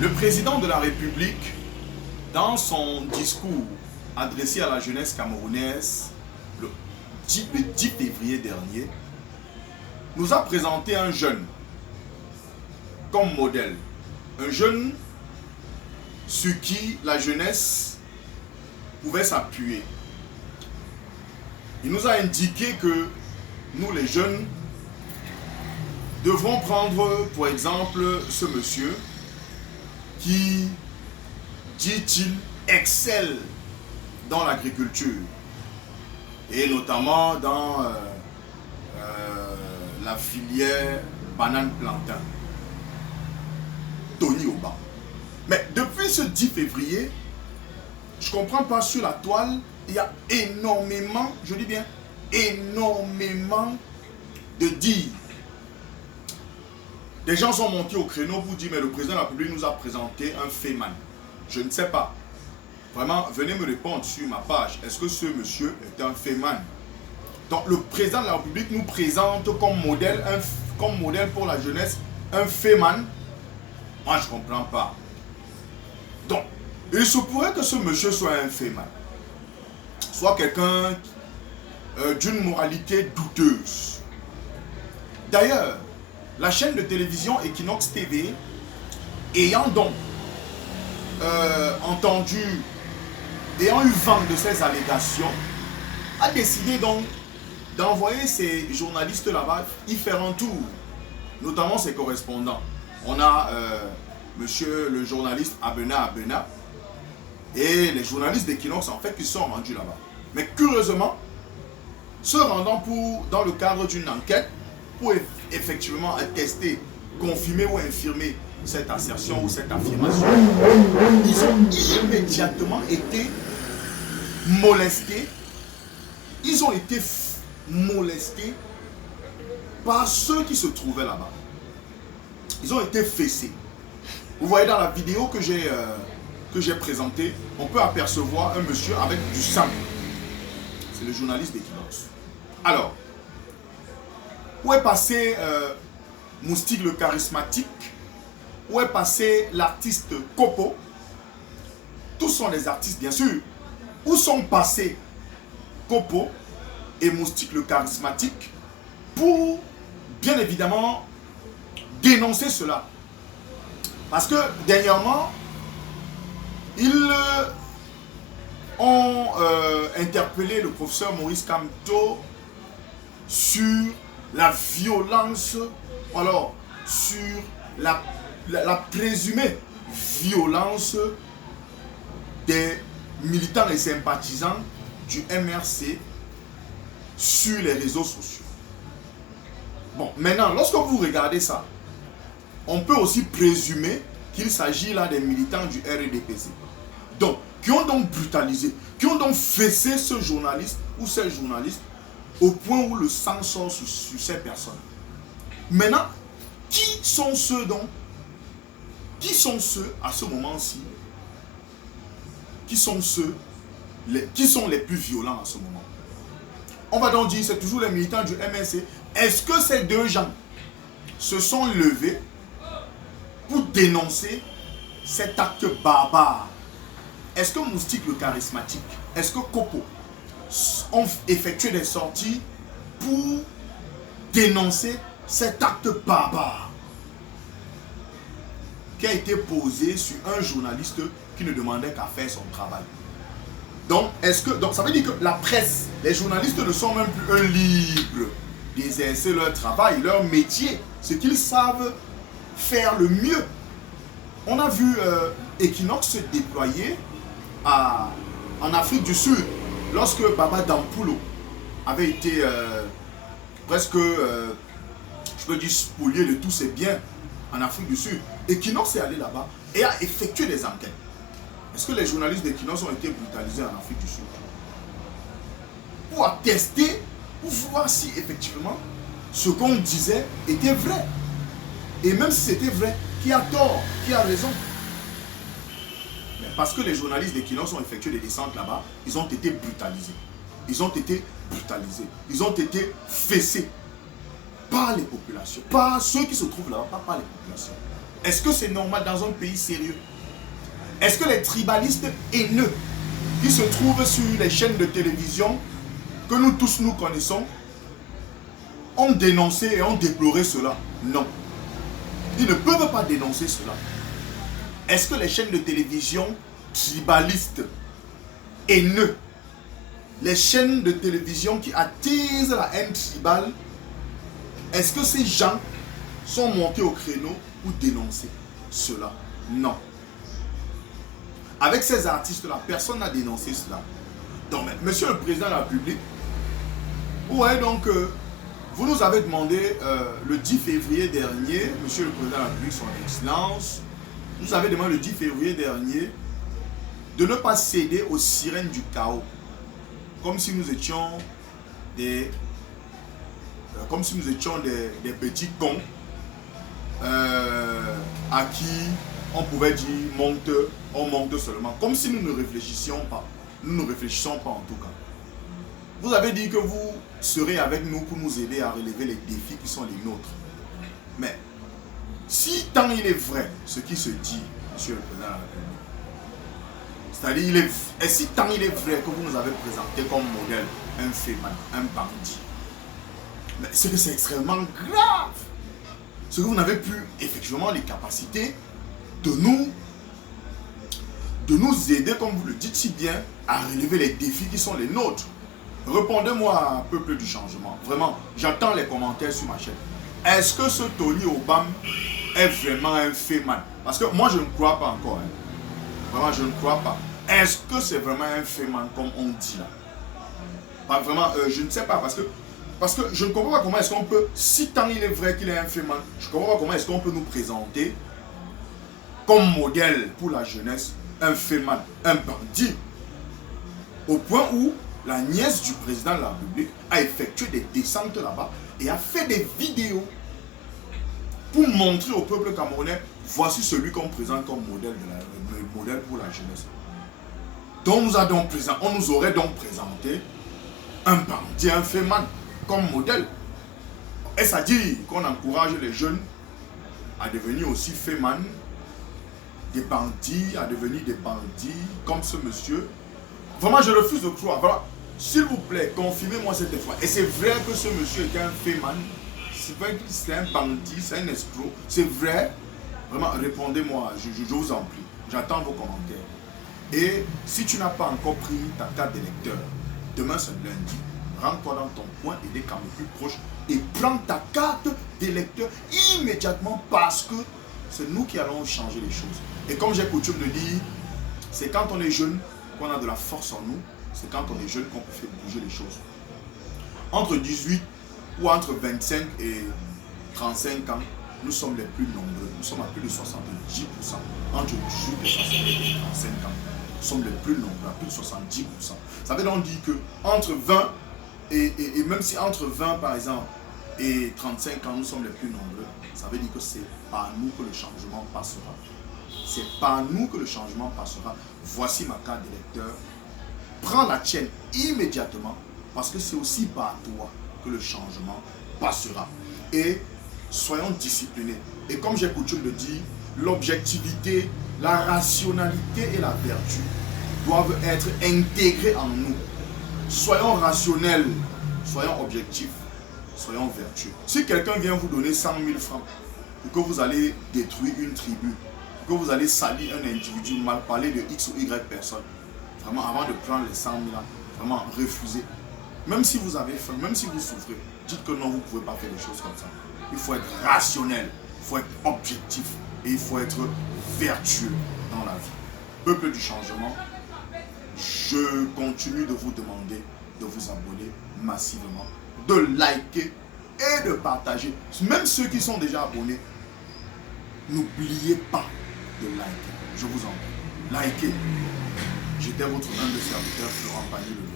Le président de la République, dans son discours adressé à la jeunesse camerounaise le 10 février dernier, nous a présenté un jeune comme modèle. Un jeune sur qui la jeunesse pouvait s'appuyer. Il nous a indiqué que nous, les jeunes, devrons prendre pour exemple ce monsieur qui, dit-il, excelle dans l'agriculture et notamment dans la filière banane-plantain. Tony Oba. Mais depuis ce 10 février, je ne comprends pas, sur la toile, il y a énormément, je dis bien, énormément de dires. Des gens sont montés au créneau pour dire, mais le président de la République nous a présenté un féman. Je ne sais pas. Vraiment, venez me répondre sur ma page. Est-ce que ce monsieur est un féman? Donc, le président de la République nous présente comme modèle pour la jeunesse un féman. Moi, je ne comprends pas. Donc, il se pourrait que ce monsieur soit un féman. Soit quelqu'un d'une moralité douteuse. D'ailleurs, la chaîne de télévision Equinox TV, ayant donc ayant eu vent de ces allégations, a décidé donc d'envoyer ses journalistes là-bas y faire un tour, notamment ses correspondants. On a monsieur le journaliste Abena et les journalistes d'Equinox en fait qui sont rendus là-bas. Mais curieusement, se rendant dans le cadre d'une enquête pour effectivement attester, confirmer ou infirmer cette assertion ou cette affirmation, ils ont immédiatement été molestés. Ils ont été molestés par ceux qui se trouvaient là-bas. Ils ont été fessés. Vous voyez dans la vidéo que j'ai présentée, on peut apercevoir un monsieur avec du sang. C'est le journaliste d'Equinox. Alors, où est passé Moustique le charismatique? Où est passé l'artiste Kopo? Tous sont des artistes, bien sûr. Où sont passés Kopo et Moustique le charismatique pour, bien évidemment, dénoncer cela? Parce que, dernièrement, ils ont interpellé le professeur Maurice Kamto sur la violence, alors sur la présumée violence des militants et sympathisants du MRC sur les réseaux sociaux. Bon, maintenant, lorsque vous regardez ça, on peut aussi présumer qu'il s'agit là des militants du RDPC. Donc, qui ont donc brutalisé, qui ont donc fessé ce journaliste ou ces journalistes au point où le sang sort sur ces personnes. Maintenant, qui sont ceux à ce moment-ci, qui sont les plus violents à ce moment? On va donc dire, c'est toujours les militants du MRC. Est-ce que ces deux gens se sont levés pour dénoncer cet acte barbare? Est-ce que Moustique le charismatique, est-ce que Kopo ont effectué des sorties pour dénoncer cet acte barbare qui a été posé sur un journaliste qui ne demandait qu'à faire son travail? Donc, ça veut dire que la presse, les journalistes ne sont même plus libres d'exercer leur travail, leur métier, ce qu'ils savent faire le mieux. On a vu Equinox se déployer en Afrique du Sud, lorsque Baba Dampulo avait été presque, je peux dire, spolié de tous ses biens en Afrique du Sud. Equinox est allé là-bas et a effectué des enquêtes. Est-ce que les journalistes d'Equinox ont été brutalisés en Afrique du Sud? Pour attester, pour voir si effectivement ce qu'on disait était vrai. Et même si c'était vrai, qui a tort, qui a raison? Mais parce que les journalistes des Kinos ont effectué des descentes là-bas, ils ont été brutalisés. Ils ont été brutalisés. Ils ont été fessés par les populations. Par ceux qui se trouvent là-bas, pas par les populations. Est-ce que c'est normal dans un pays sérieux? Est-ce que les tribalistes haineux qui se trouvent sur les chaînes de télévision que nous tous nous connaissons ont dénoncé et ont déploré cela? Non. Ils ne peuvent pas dénoncer cela. Est-ce que les chaînes de télévision tribalistes haineux, les chaînes de télévision qui attisent la haine tribale, est-ce que ces gens sont montés au créneau pour dénoncer cela? Non. Avec ces artistes-là, personne n'a dénoncé cela. Donc, Monsieur le Président de la République, ouais, donc, vous nous avez demandé le 10 février dernier, Monsieur le Président de la République, son Excellence, nous avez demandé le 10 février dernier de ne pas céder aux sirènes du chaos. Comme si nous étions des petits cons à qui on pouvait dire on monte seulement. Comme si nous ne réfléchissions pas. Nous ne réfléchissons pas en tout cas. Vous avez dit que vous serez avec nous pour nous aider à relever les défis qui sont les nôtres. Mais si tant il est vrai ce qui se dit, Monsieur le Président de la République, c'est-à-dire, et si tant il est vrai que vous nous avez présenté comme modèle un féman, un bandit, mais c'est que c'est extrêmement grave. C'est que vous n'avez plus effectivement les capacités de nous aider, comme vous le dites si bien, à relever les défis qui sont les nôtres. Répondez-moi, peuple du changement. Vraiment, j'attends les commentaires sur ma chaîne. Est-ce que ce Tony Obama est vraiment un féman? Parce que moi, je ne crois pas encore. Hein. Vraiment, je ne crois pas. Est-ce que c'est vraiment un féman comme on dit là? Pas vraiment, je ne sais pas. Parce que je ne comprends pas comment est-ce qu'on peut, si tant il est vrai qu'il est un féman, je ne comprends pas comment est-ce qu'on peut nous présenter comme modèle pour la jeunesse un féman, un bandit. Au point où la nièce du président de la République a effectué des descentes là-bas et a fait des vidéos pour montrer au peuple camerounais, voici celui qu'on présente comme modèle, modèle pour la jeunesse. On nous aurait donc présenté un bandit, un féman comme modèle. Est-ce à dire qu'on encourage les jeunes à devenir aussi féman, des bandits, à devenir des bandits comme ce monsieur? Vraiment, je refuse de croire. Voilà. S'il vous plaît, confirmez-moi cette fois. Et c'est vrai que ce monsieur est un féman? C'est vrai que c'est un bandit, c'est un escroc? C'est vrai? Vraiment, répondez-moi, je vous en prie. J'attends vos commentaires. Et si tu n'as pas encore pris ta carte d'électeur, demain c'est lundi, rentre-toi dans ton coin et des camps les plus proches et prends ta carte d'électeur immédiatement parce que c'est nous qui allons changer les choses. Et comme j'ai coutume de dire, c'est quand on est jeune qu'on a de la force en nous, c'est quand on est jeune qu'on peut faire bouger les choses. Entre 18 ou entre 25 et 35 ans, nous sommes les plus nombreux. Nous sommes à plus de 70%. Entre 18 et 35 ans, nous sommes les plus nombreux, à plus de 70%. Ça veut donc dire que entre 20 et même si entre 20 par exemple et 35 ans, nous sommes les plus nombreux, ça veut dire que c'est par nous que le changement passera. C'est par nous que le changement passera. Voici ma carte d'électeur. Prends la tienne immédiatement parce que c'est aussi par toi que le changement passera. Et soyons disciplinés. Et comme j'ai coutume de dire, l'objectivité, la rationalité et la vertu doivent être intégrées en nous. Soyons rationnels, soyons objectifs, soyons vertueux. Si quelqu'un vient vous donner 100 000 francs pour que vous allez détruire une tribu, pour que vous allez salir un individu, mal parler de X ou Y personne, vraiment avant de prendre les 100 000 là, vraiment refusez. Même si vous avez faim, même si vous souffrez, dites que non, vous ne pouvez pas faire des choses comme ça. Il faut être rationnel, il faut être objectif et il faut être vertueux dans la vie. Peuple du changement, je continue de vous demander de vous abonner massivement, de liker et de partager. Même ceux qui sont déjà abonnés, n'oubliez pas de liker. Je vous en prie. Likez. J'étais votre humble serviteur, Florent Pagny-Leleu.